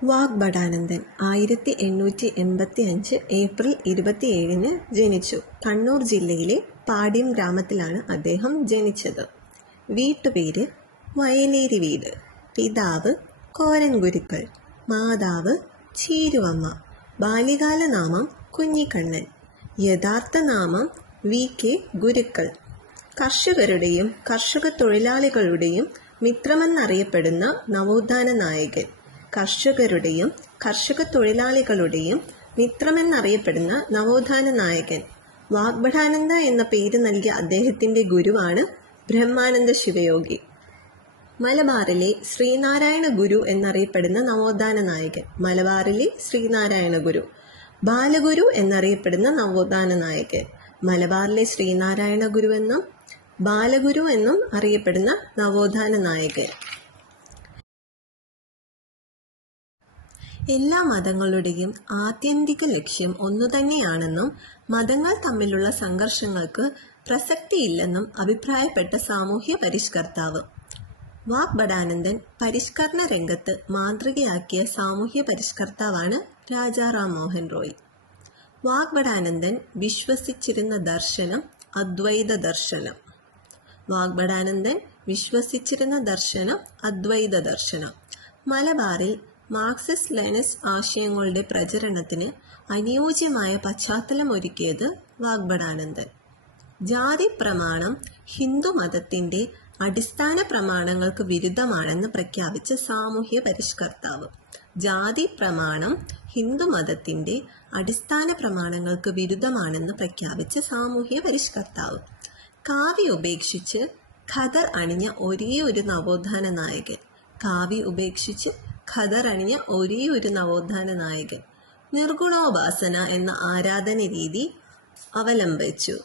Vagbhatananda 1885 April 27 ജനിച്ചു. കണ്ണൂർ ജില്ലയിലെ പാട്യം ഗ്രാമത്തിലാണ് അദ്ദേഹം ജനിച്ചത്. വീട്ടുപേര് വയലേരി വീട്. പിതാവ് കോരൻ ഗുരുക്കൾ, മാതാവ് ചീരുവമ്മ. ബാല്യകാല നാമം കുഞ്ഞിക്കണ്ണൻ. യഥാർത്ഥ നാമം വി.കെ. ഗുരുക്കൾ. കർഷകരുടെയും കർഷക തൊഴിലാളികളുടെയും മിത്രമെന്നറിയപ്പെടുന്ന നവോത്ഥാന നായകൻ. കർഷകരുടെയും കർഷക തൊഴിലാളികളുടെയും മിത്രമെന്നറിയപ്പെടുന്ന നവോത്ഥാന നായകൻ. വാഗ്ഭടാനന്ദ എന്ന പേര് നൽകിയ അദ്ദേഹത്തിൻ്റെ ഗുരുവാണ് ബ്രഹ്മാനന്ദ ശിവയോഗി. മലബാറിലെ ശ്രീനാരായണ ഗുരു എന്നറിയപ്പെടുന്ന നവോത്ഥാന നായകൻ. മലബാറിലെ ശ്രീനാരായണ ഗുരു. ബാലഗുരു എന്നറിയപ്പെടുന്ന നവോത്ഥാന നായകൻ. മലബാറിലെ ശ്രീനാരായണ ഗുരു എന്നും ബാലഗുരു എന്നും അറിയപ്പെടുന്ന നവോത്ഥാന നായകൻ. എല്ലാ മതങ്ങളുടെയും ആത്യന്തിക ലക്ഷ്യം ഒന്നുതന്നെയാണെന്നും മതങ്ങൾ തമ്മിലുള്ള സംഘർഷങ്ങൾക്ക് പ്രസക്തിയില്ലെന്നും അഭിപ്രായപ്പെട്ട സാമൂഹ്യ പരിഷ്കർത്താവ്. വാഗ്ഭടാനന്ദൻ പരിഷ്കരണ രംഗത്ത് മാതൃകയാക്കിയ സാമൂഹ്യ പരിഷ്കർത്താവാണ് രാജാറാം മോഹൻ റോയ്. വാഗ്ഭടാനന്ദൻ വിശ്വസിച്ചിരുന്ന ദർശനം അദ്വൈത ദർശനം. വാഗ്ഭടാനന്ദൻ വിശ്വസിച്ചിരുന്ന ദർശനം അദ്വൈത ദർശനം. മലബാറിൽ മാർക്സിസ്റ്റ് ലെനിനിസ്റ്റ് ആശയങ്ങളുടെ പ്രചരണത്തിന് അനുയോജ്യമായ പശ്ചാത്തലമൊരുക്കിയത് വാഗ്ഭടാനന്ദൻ. ജാതി പ്രമാണം ഹിന്ദു മതത്തിൻ്റെ അടിസ്ഥാന പ്രമാണങ്ങൾക്ക് വിരുദ്ധമാണെന്ന് പ്രഖ്യാപിച്ച സാമൂഹ്യ പരിഷ്കർത്താവ്. ജാതി പ്രമാണം ഹിന്ദു മതത്തിൻ്റെ അടിസ്ഥാന പ്രമാണങ്ങൾക്ക് വിരുദ്ധമാണെന്ന് പ്രഖ്യാപിച്ച സാമൂഹ്യ പരിഷ്കർത്താവ്. കാവി ഉപേക്ഷിച്ച് ഖദർ അണിഞ്ഞ ഒരേ ഒരു നവോത്ഥാന നായകൻ. കാവി ഉപേക്ഷിച്ച് ഖദർ അണിഞ്ഞ ഒരേ ഒരു നവോത്ഥാന നായകൻ. നിർഗുണോപാസന എന്ന ആരാധന രീതി അവലംബിച്ചു.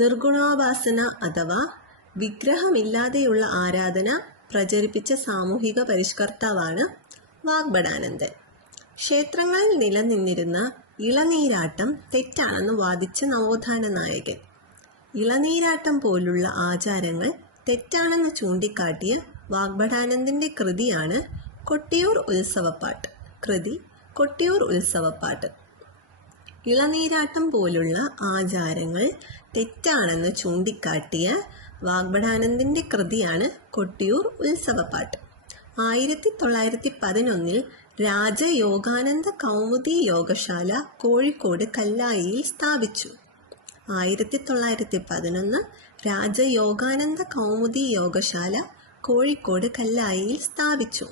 നിർഗുണോപാസന അഥവാ വിഗ്രഹമില്ലാതെയുള്ള ആരാധന പ്രചരിപ്പിച്ച സാമൂഹിക പരിഷ്കർത്താവാണ് വാഗ്ഭടാനന്ദൻ. ക്ഷേത്രങ്ങളിൽ നിലനിന്നിരുന്ന ഇളനീരാട്ടം തെറ്റാണെന്ന് വാദിച്ച നവോത്ഥാന നായകൻ. ഇളനീരാട്ടം പോലുള്ള ആചാരങ്ങൾ തെറ്റാണെന്ന് ചൂണ്ടിക്കാട്ടിയ വാഗ്ഭടാനന്ദൻ്റെ കൃതിയാണ് കൊട്ടിയൂർ ഉത്സവപ്പാട്ട്. കൃതി കൊട്ടിയൂർ ഉത്സവപ്പാട്ട്. ഇളനീരാട്ടം പോലുള്ള ആചാരങ്ങൾ തെറ്റാണെന്ന് ചൂണ്ടിക്കാട്ടിയ വാഗ്ഭടാനന്ദൻ്റെ കൃതിയാണ് കൊട്ടിയൂർ ഉത്സവപ്പാട്ട്. 1911 രാജയോഗാനന്ദ കൗമുദി യോഗശാല കോഴിക്കോട് കല്ലായിയിൽ സ്ഥാപിച്ചു. 1911 രാജയോഗാനന്ദ കൗമുദി യോഗശാല കോഴിക്കോട് കല്ലായിയിൽ സ്ഥാപിച്ചു.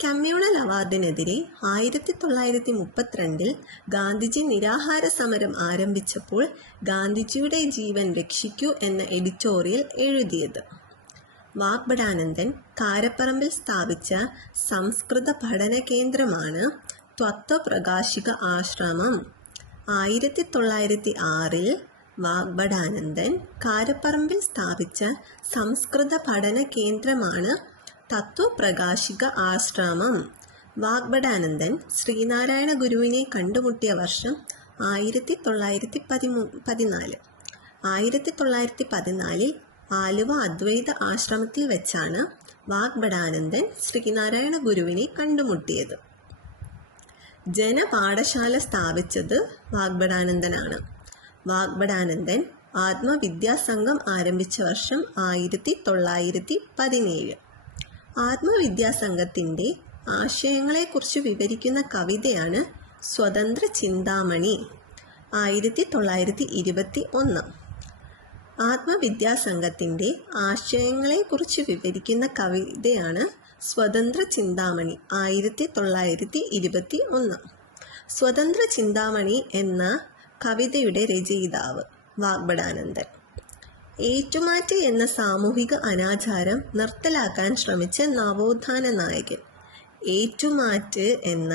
കമ്മ്യൂണൽ അവാർഡിനെതിരെ 1932 ഗാന്ധിജി നിരാഹാര സമരം ആരംഭിച്ചപ്പോൾ ഗാന്ധിജിയുടെ ജീവൻ രക്ഷിക്കൂ എന്ന എഡിറ്റോറിയൽ എഴുതിയത്. വാഗ്ഭടാനന്ദൻ കാരപ്പറമ്പിൽ സ്ഥാപിച്ച സംസ്കൃത പഠന കേന്ദ്രമാണ് തത്വപ്രകാശിക ആശ്രമം. 1906 വാഗ്ഭടാനന്ദൻ കാരപ്പറമ്പിൽ സ്ഥാപിച്ച സംസ്കൃത പഠന കേന്ദ്രമാണ് തത്വപ്രകാശിക ആശ്രമം. വാഗ്ഭടാനന്ദൻ ശ്രീനാരായണ ഗുരുവിനെ കണ്ടുമുട്ടിയ വർഷം 1914. 1914 ആലുവ അദ്വൈത ആശ്രമത്തിൽ വെച്ചാണ് വാഗ്ഭടാനന്ദൻ ശ്രീനാരായണ ഗുരുവിനെ കണ്ടുമുട്ടിയത്. ജനപാഠശാല സ്ഥാപിച്ചത് വാഗ്ഭടാനന്ദനാണ്. വാഗ്ഭടാനന്ദൻ ആത്മവിദ്യാസംഘം ആരംഭിച്ച വർഷം 1917. ആത്മവിദ്യാസംഘത്തിൻ്റെ ആശയങ്ങളെക്കുറിച്ച് വിവരിക്കുന്ന കവിതയാണ് സ്വതന്ത്ര ചിന്താമണി. 1921. ആത്മവിദ്യാസംഘത്തിൻ്റെ ആശയങ്ങളെക്കുറിച്ച് വിവരിക്കുന്ന കവിതയാണ് സ്വതന്ത്ര ചിന്താമണി. 1921. സ്വതന്ത്ര ചിന്താമണി എന്ന കവിതയുടെ രചയിതാവ് വാഗ്ഭടാനന്ദൻ. ഏറ്റുമാറ്റ് എന്ന സാമൂഹിക അനാചാരം നിർത്തലാക്കാൻ ശ്രമിച്ച നവോത്ഥാന നായകൻ. ഏറ്റുമാറ്റ് എന്ന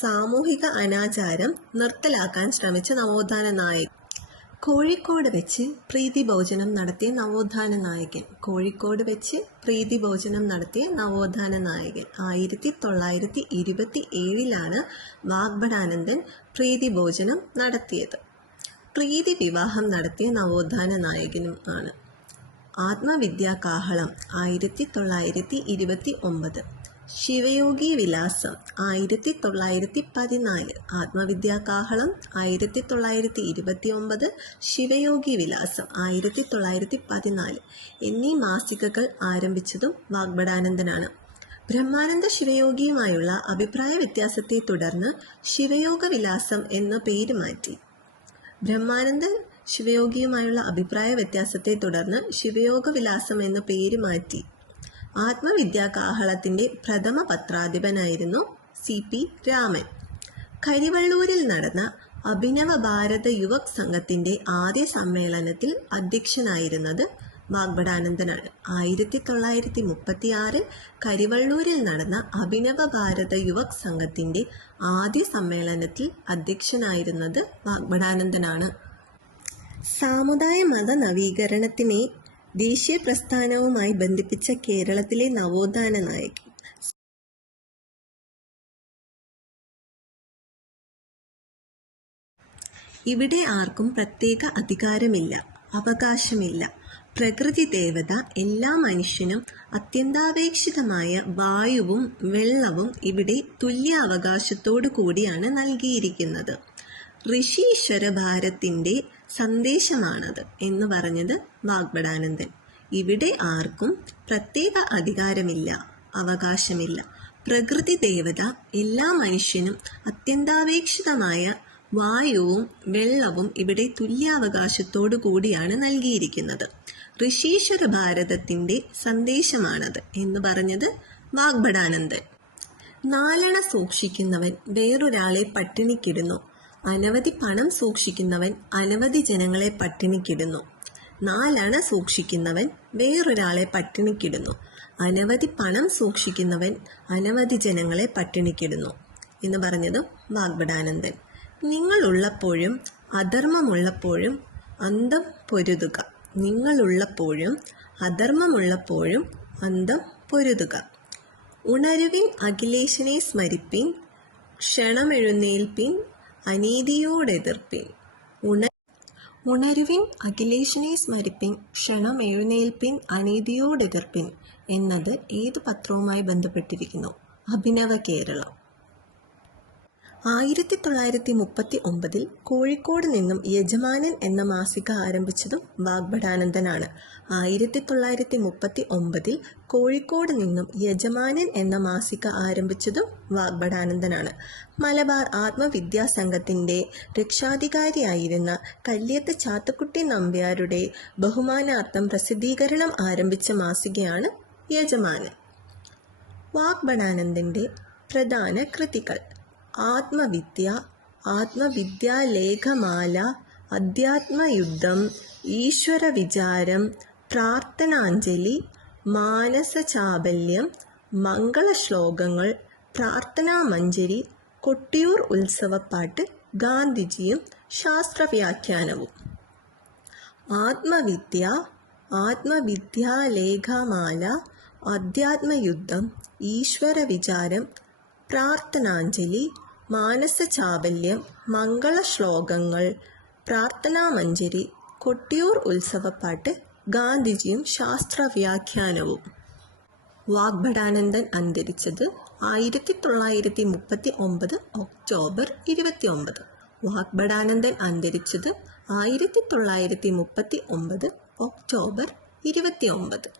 സാമൂഹിക അനാചാരം നിർത്തലാക്കാൻ ശ്രമിച്ച നവോത്ഥാന നായകൻ. കോഴിക്കോട് വെച്ച് പ്രീതിഭോജനം നടത്തിയ നവോത്ഥാന നായകൻ. കോഴിക്കോട് വെച്ച് പ്രീതിഭോജനം നടത്തിയ നവോത്ഥാന നായകൻ. 1927 വാഗ്ഭടാനന്ദൻ പ്രീതിഭോജനം നടത്തിയത്. പ്രീതി വിവാഹം നടത്തിയ നവോത്ഥാന നായകനും ആണ്. ആത്മവിദ്യാകാഹളം 1929. ശിവയോഗി വിലാസം 1914, ആത്മവിദ്യാകാഹളം 1929, ശിവയോഗി വിലാസം 1914 എന്നീ മാസികകൾ ആരംഭിച്ചതും വാഗ്ഭടാനന്ദനാണ്. ബ്രഹ്മാനന്ദ ശിവയോഗിയുമായുള്ള അഭിപ്രായ വ്യത്യാസത്തെ തുടർന്ന് ശിവയോഗ വിലാസം എന്ന പേര് മാറ്റി. ബ്രഹ്മാനന്ദ ശിവയോഗിയുമായുള്ള അഭിപ്രായ വ്യത്യാസത്തെ തുടർന്ന് ശിവയോഗ വിലാസം എന്ന പേര് മാറ്റി. ആത്മവിദ്യാകാഹളത്തിന്റെ പ്രഥമ പത്രാധിപനായിരുന്നു CP രാമൻ. കരിവള്ളൂരിൽ നടന്ന അഭിനവ ഭാരത യുവക് സംഘത്തിന്റെ ആദ്യ സമ്മേളനത്തിൽ അധ്യക്ഷനായിരുന്നത് വാഗ്ഭടാനന്ദനാണ്. 1936 കരിവള്ളൂരിൽ നടന്ന അഭിനവ ഭാരത യുവക് സംഘത്തിന്റെ ആദ്യ സമ്മേളനത്തിൽ അധ്യക്ഷനായിരുന്നത് വാഗ്ഭടാനന്ദനാണ്. സാമുദായ മത നവീകരണത്തിനെ ദേശീയ പ്രസ്ഥാനവുമായി ബന്ധിപ്പിച്ച കേരളത്തിലെ നവോത്ഥാന നായകൻ. ഇവിടെ ആർക്കും പ്രത്യേക അധികാരമില്ല, അവകാശമില്ല. പ്രകൃതി ദേവത എല്ലാ മനുഷ്യനും അത്യന്താപേക്ഷിതമായ വായുവും വെള്ളവും ഇവിടെ തുല്യാവകാശത്തോടു കൂടിയാണ് നൽകിയിരിക്കുന്നത്. ഋഷീശ്വര ഭാരത്തിന്റെ സന്ദേശമാണത് എന്ന് പറഞ്ഞത് വാഗ്ഭടാനന്ദൻ. ഇവിടെ ആർക്കും പ്രത്യേക അധികാരമില്ല, അവകാശമില്ല. പ്രകൃതി ദേവത എല്ലാ മനുഷ്യനും അത്യന്താപേക്ഷിതമായ വായുവും വെള്ളവും ഇവിടെ തുല്യാവകാശത്തോടു കൂടിയാണ് നൽകിയിരിക്കുന്നത്. ഋഷീശ്വര ഭാരതത്തിന്റെ സന്ദേശമാണത് എന്ന് പറഞ്ഞത് വാഗ്ഭടാനന്ദൻ. 4 അണ സൂക്ഷിക്കുന്നവൻ വേറൊരാളെ പട്ടിണിക്കിടുന്നു. അനവധി പണം സൂക്ഷിക്കുന്നവൻ അനവധി ജനങ്ങളെ പട്ടിണിക്കിടുന്നു. 4 അണ സൂക്ഷിക്കുന്നവൻ വേറൊരാളെ പട്ടിണിക്കിടുന്നു. അനവധി പണം സൂക്ഷിക്കുന്നവൻ അനവധി ജനങ്ങളെ പട്ടിണിക്കിടുന്നു എന്ന് പറഞ്ഞതും വാഗ്ഭടാനന്ദൻ. നിങ്ങളുള്ളപ്പോഴും അധർമ്മമുള്ളപ്പോഴും അന്തം പൊരുതുക. നിങ്ങളുള്ളപ്പോഴും അധർമ്മമുള്ളപ്പോഴും അന്തം പൊരുതുക. ഉണരുവിൻ അഖിലേശനെ സ്മരിപ്പിൻ, ക്ഷണമെഴുന്നേൽപ്പിൻ, അനീതിയോടെതിർപ്പിൻ. ഉണരുവിൻ അഖിലേശനെ സ്മരിപ്പിൻ, ക്ഷണമെഴുന്നേൽപ്പിൻ, അനീതിയോടെതിർപ്പിൻ എന്നത് ഏതു പത്രവുമായി ബന്ധപ്പെട്ടിരിക്കുന്നു? അഭിനവ കേരളം. 1939 കോഴിക്കോട് നിന്നും യജമാനൻ എന്ന മാസിക ആരംഭിച്ചതും വാഗ്ഭടാനന്ദനാണ്. 1939 കോഴിക്കോട് നിന്നും യജമാനൻ എന്ന മാസിക ആരംഭിച്ചതും വാഗ്ഭടാനന്ദനാണ്. മലബാർ ആത്മവിദ്യാസംഘത്തിന്റെ രക്ഷാധികാരിയായിരുന്ന കല്യത്ത് ചാത്തക്കുട്ടി നമ്പ്യാരുടെ ബഹുമാനാർത്ഥം പ്രസിദ്ധീകരണം ആരംഭിച്ച മാസികയാണ് യജമാനൻ. വാഗ്ഭടാനന്ദന്റെ പ്രധാന കൃതികൾ: ആത്മവിദ്യ, ആത്മവിദ്യാലേഖമാല, അധ്യാത്മയുദ്ധം, ഈശ്വരവിചാരം, പ്രാർത്ഥനാഞ്ജലി, മാനസചാബല്യം, മംഗളശ്ലോകങ്ങൾ, പ്രാർത്ഥനാമഞ്ജരി, കൊട്ടിയൂർ ഉത്സവപ്പാട്ട്, ഗാന്ധിജിയും ശാസ്ത്രവ്യാഖ്യാനവും. ആത്മവിദ്യ, ആത്മവിദ്യാലേഖമാല, അധ്യാത്മയുദ്ധം, ഈശ്വരവിചാരം, പ്രാർത്ഥനാഞ്ജലി, മാനസചാബല്യം, മംഗളശ്ലോകങ്ങൾ, പ്രാർത്ഥനാമഞ്ജരി, കൊട്ടിയൂർ ഉത്സവപ്പാട്ട്, ഗാന്ധിജിയും ശാസ്ത്രവ്യാഖ്യാനവും. വാഗ്ഭടാനന്ദൻ അന്തരിച്ചത് 1939 ഒക്ടോബർ 29. വാഗ്ഭടാനന്ദൻ അന്തരിച്ചത് 1939 ഒക്ടോബർ 29.